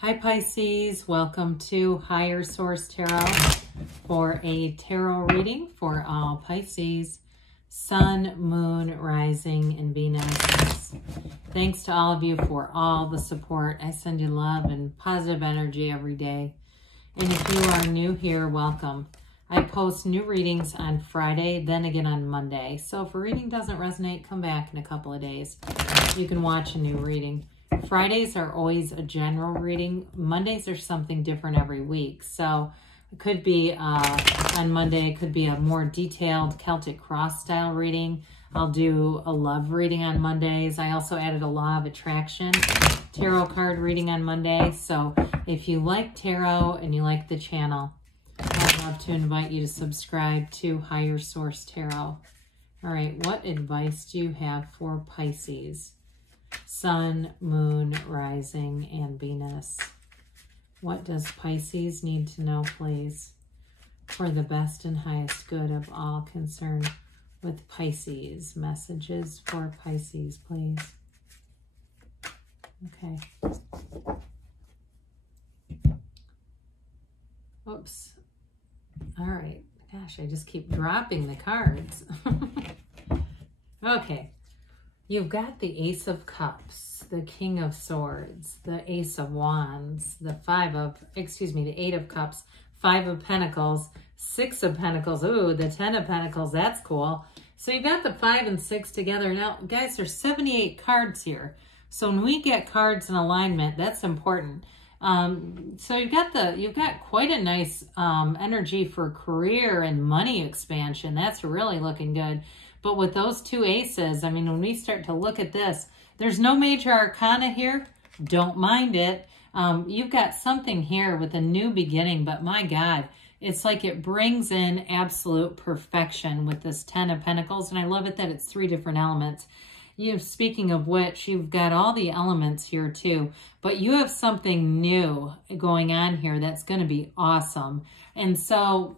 Hi Pisces, welcome to Higher Source Tarot for a tarot reading for all Pisces, Sun, Moon, Rising, and Venus. Thanks to all of you for all the support. I send you love and positive energy every day. And if you are new here, welcome. I post new readings on Friday, then again on Monday. So if a reading doesn't resonate, come back in a couple of days. You can watch a new reading. Fridays are always a general reading. Mondays are something different every week. So it could be on Monday, it could be a more detailed Celtic cross style reading. I'll do a love reading on Mondays. I also added a law of attraction tarot card reading on Monday. So if you like tarot and you like the channel, I'd love to invite you to subscribe to Higher Source Tarot. All right, what advice do you have for Pisces? Sun, Moon, Rising, and Venus. What does Pisces need to know, please, for the best and highest good of all concerned with Pisces? Messages for Pisces, please. Okay. Oops. All right. Gosh, I just keep dropping the cards. Okay. You've got the Ace of Cups, the King of Swords, the Ace of Wands, the Eight of Cups, Five of Pentacles, Six of Pentacles. Ooh, the 10 of Pentacles. That's cool. So you've got the 5 and 6 together. Now, guys, there's 78 cards here. So when we get cards in alignment, that's important. So you've got quite a nice energy for career and money expansion. That's really looking good. But with those two aces, I mean, when we start to look at this, there's no major arcana here. Don't mind it. You've got something here with a new beginning, but my God, it's like it brings in absolute perfection with this 10 of Pentacles. And I love it that it's 3 different elements. Speaking of which, you've got all the elements here too, but you have something new going on here that's going to be awesome. And so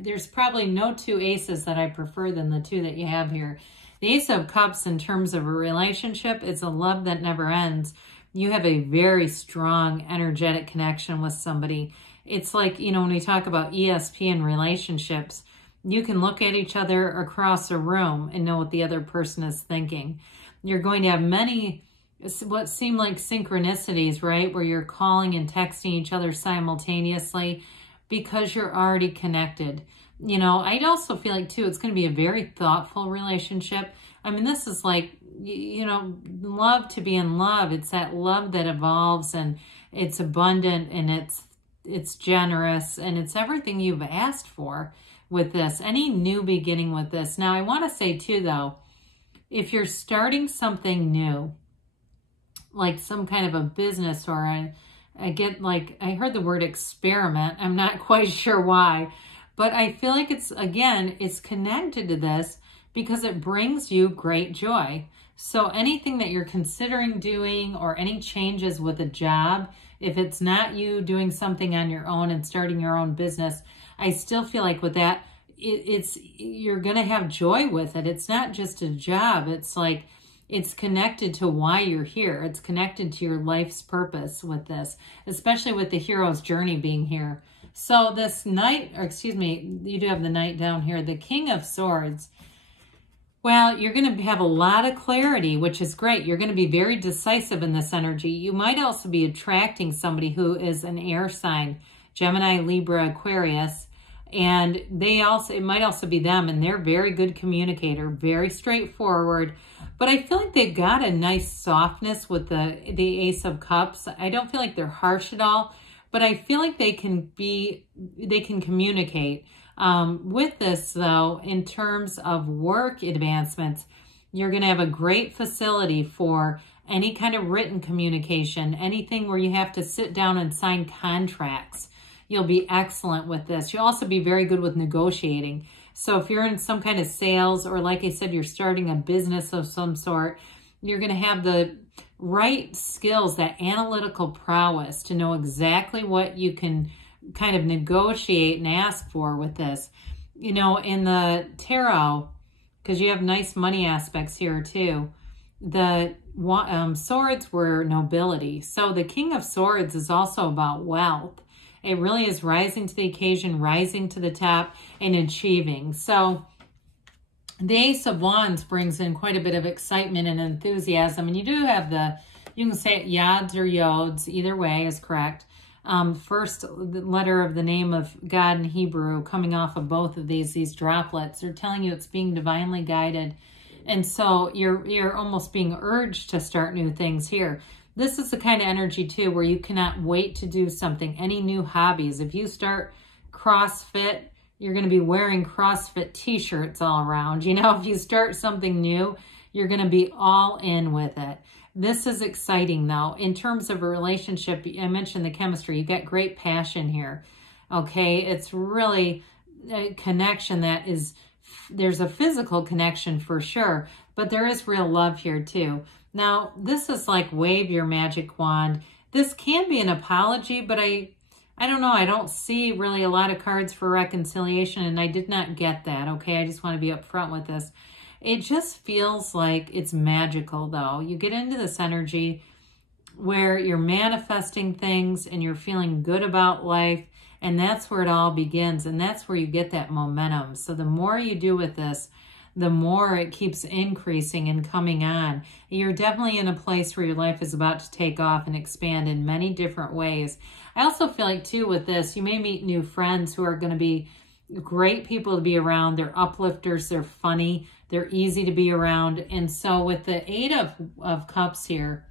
there's probably no two aces that I prefer than the two that you have here. The Ace of Cups, in terms of a relationship, it's a love that never ends. You have a very strong energetic connection with somebody. It's like, you know, when we talk about ESP and relationships, you can look at each other across a room and know what the other person is thinking. You're going to have many, what seem like synchronicities, right? Where you're calling and texting each other simultaneously because you're already connected. You know, I'd also feel like, too, it's going to be a very thoughtful relationship. I mean, this is like, you know, love to be in love. It's that love that evolves and it's abundant and it's generous and it's everything you've asked for with this, any new beginning with this. Now, I want to say too, though, if you're starting something new, like some kind of a business or I heard the word experiment. I'm not quite sure why, but I feel like it's connected to this because it brings you great joy. So anything that you're considering doing or any changes with a job, if it's not you doing something on your own and starting your own business, I still feel like with that, you're going to have joy with it. It's not just a job. It's like, it's connected to why you're here. It's connected to your life's purpose with this, especially with the hero's journey being here. So this knight, or excuse me, you do have the knight down here, the King of Swords. Well, you're going to have a lot of clarity, which is great. You're going to be very decisive in this energy. You might also be attracting somebody who is an air sign, Gemini, Libra, Aquarius. And it might also be them, and they're very good communicator, very straightforward. But I feel like they've got a nice softness with the Ace of Cups. I don't feel like they're harsh at all, but I feel like they can communicate. With this, though, in terms of work advancements, you're going to have a great facility for any kind of written communication, anything where you have to sit down and sign contracts. You'll be excellent with this. You'll also be very good with negotiating. So if you're in some kind of sales or like I said, you're starting a business of some sort, you're going to have the right skills, that analytical prowess to know exactly what you can kind of negotiate and ask for with this. You know, in the tarot, because you have nice money aspects here too, swords were nobility. So the King of Swords is also about wealth. It really is rising to the occasion, rising to the top, and achieving. So the Ace of Wands brings in quite a bit of excitement and enthusiasm. And you do have you can say it yods or yods, either way is correct. First letter of the name of God in Hebrew coming off of both of these droplets. They're telling you it's being divinely guided. And so you're almost being urged to start new things here. This is the kind of energy too where you cannot wait to do something. Any new hobbies. If you start CrossFit, you're going to be wearing CrossFit t-shirts all around. You know, if you start something new, you're going to be all in with it. This is exciting though. In terms of a relationship, I mentioned the chemistry. You got great passion here. Okay, it's really a connection that is, there's a physical connection for sure, but there is real love here too. Now, this is like wave your magic wand. This can be an apology, but I don't know. I don't see really a lot of cards for reconciliation, and I did not get that, okay? I just want to be upfront with this. It just feels like it's magical, though. You get into this energy where you're manifesting things and you're feeling good about life, and that's where it all begins, and that's where you get that momentum. So the more you do with this, the more it keeps increasing and coming on. You're definitely in a place where your life is about to take off and expand in many different ways. I also feel like, too, with this, you may meet new friends who are going to be great people to be around. They're uplifters. They're funny. They're easy to be around. And so with the Eight of Cups here,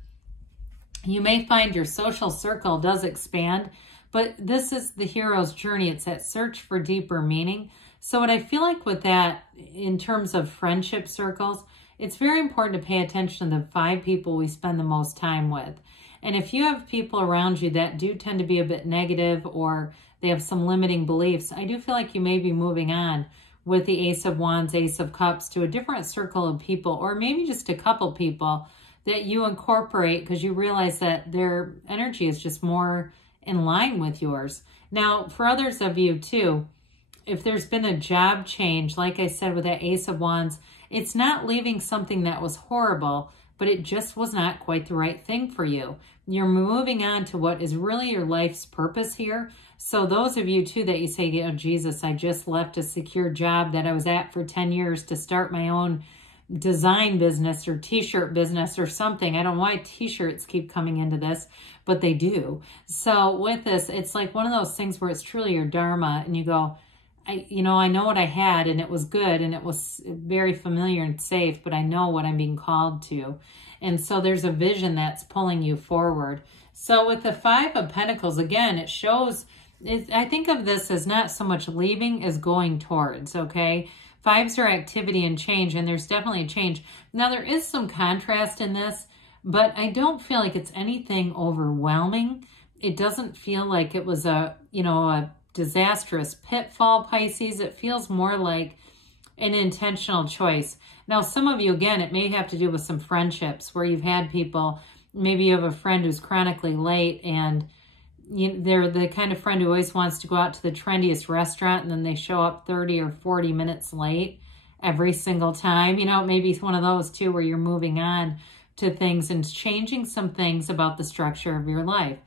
you may find your social circle does expand, but this is the hero's journey. It's that search for deeper meaning. So what I feel like with that, in terms of friendship circles, it's very important to pay attention to the 5 people we spend the most time with. And if you have people around you that do tend to be a bit negative or they have some limiting beliefs, I do feel like you may be moving on with the Ace of Wands, Ace of Cups to a different circle of people, or maybe just a couple people that you incorporate because you realize that their energy is just more in line with yours. Now, for others of you too, if there's been a job change, like I said with that Ace of Wands, it's not leaving something that was horrible, but it just was not quite the right thing for you. You're moving on to what is really your life's purpose here. So those of you too that you say, oh, Jesus, I just left a secure job that I was at for 10 years to start my own design business or t-shirt business or something. I don't know why t-shirts keep coming into this, but they do. So with this, it's like one of those things where it's truly your dharma and you go, I know what I had and it was good and it was very familiar and safe, but I know what I'm being called to. And so there's a vision that's pulling you forward. So with the 5 of Pentacles, again, it shows, I think of this as not so much leaving as going towards, okay? 5s are activity and change, and there's definitely a change. Now, there is some contrast in this, but I don't feel like it's anything overwhelming. It doesn't feel like it was a disastrous pitfall, Pisces. It feels more like an intentional choice. Now, some of you, again, it may have to do with some friendships where you've had people, maybe you have a friend who's chronically late and they're the kind of friend who always wants to go out to the trendiest restaurant and then they show up 30 or 40 minutes late every single time. Maybe it's one of those too where you're moving on to things and changing some things about the structure of your life.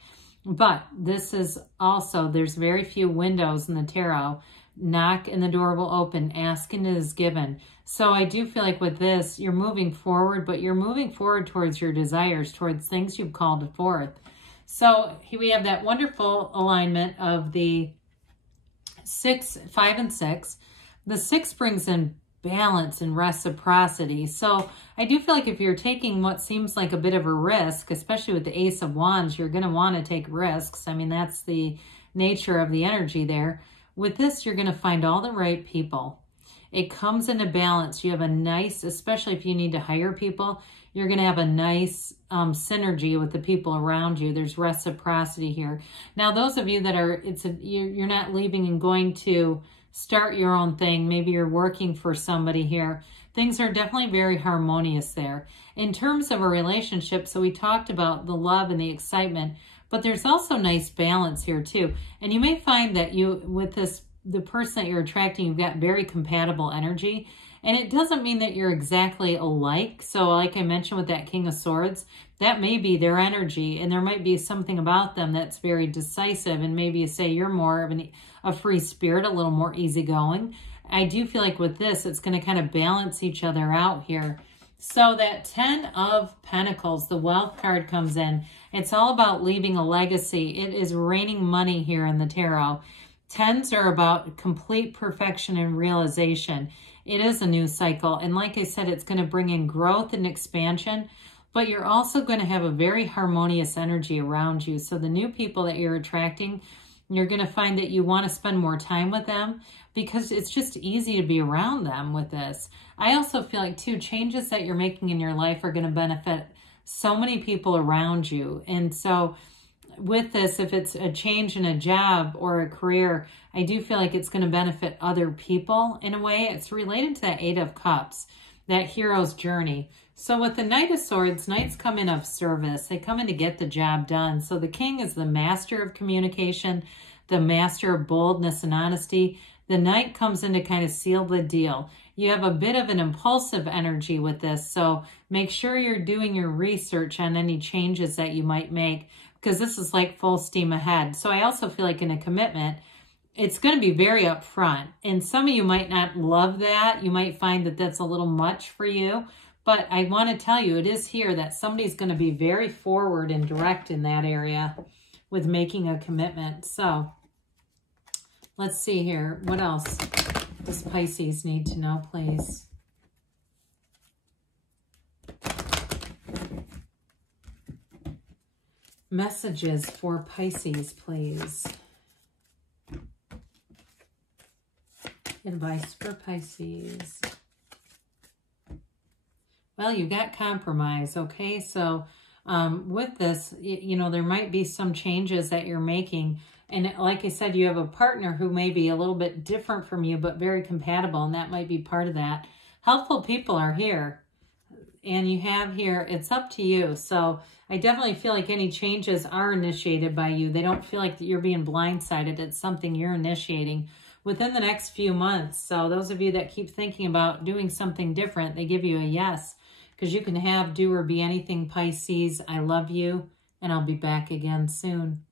But this is also, there's very few windows in the tarot. Knock and the door will open. Ask and it is given. So I do feel like with this, you're moving forward, but you're moving forward towards your desires, towards things you've called forth. So here we have that wonderful alignment of the 5 and 6. The 6 brings in balance and reciprocity. So I do feel like if you're taking what seems like a bit of a risk, especially with the Ace of Wands, you're going to want to take risks. I mean, that's the nature of the energy there. With this, you're going to find all the right people. It comes into balance. You have a nice, especially if you need to hire people, you're going to have a nice synergy with the people around you. There's reciprocity here. Now, those of you that are, you're not leaving and going to start your own thing. Maybe you're working for somebody here. Things are definitely very harmonious there. In terms of a relationship, so we talked about the love and the excitement, but there's also nice balance here too. And you may find that with the person that you're attracting, you've got very compatible energy. And it doesn't mean that you're exactly alike. So like I mentioned with that King of Swords, that may be their energy, and there might be something about them that's very decisive, and maybe you say you're more of a free spirit, a little more easygoing. I do feel like with this, it's going to kind of balance each other out here. So that 10 of Pentacles, the wealth card comes in. It's all about leaving a legacy. It is raining money here in the tarot. 10s are about complete perfection and realization. It is a new cycle. And like I said, it's going to bring in growth and expansion, but you're also going to have a very harmonious energy around you. So the new people that you're attracting, you're going to find that you want to spend more time with them because it's just easy to be around them with this. I also feel like, too, changes that you're making in your life are going to benefit so many people around you. And so with this, if it's a change in a job or a career, I do feel like it's going to benefit other people in a way. It's related to that 8 of Cups, that hero's journey. So with the Knight of Swords, Knights come in of service. They come in to get the job done. So the King is the master of communication, the master of boldness and honesty. The Knight comes in to kind of seal the deal. You have a bit of an impulsive energy with this, so make sure you're doing your research on any changes that you might make, because this is like full steam ahead. So I also feel like in a commitment, it's going to be very upfront. And some of you might not love that. You might find that that's a little much for you. But I want to tell you, it is here that somebody's going to be very forward and direct in that area with making a commitment. So let's see here. What else does Pisces need to know, please? Messages for Pisces, please. Advice for Pisces. Well, you got compromise, okay? So with this, you know, there might be some changes that you're making. And like I said, you have a partner who may be a little bit different from you, but very compatible, and that might be part of that. Helpful people are here. And you have here, it's up to you. So I definitely feel like any changes are initiated by you. They don't feel like that you're being blindsided. It's something you're initiating within the next few months. So those of you that keep thinking about doing something different, they give you a yes. Because you can have, do, or be anything, Pisces. I love you, and I'll be back again soon.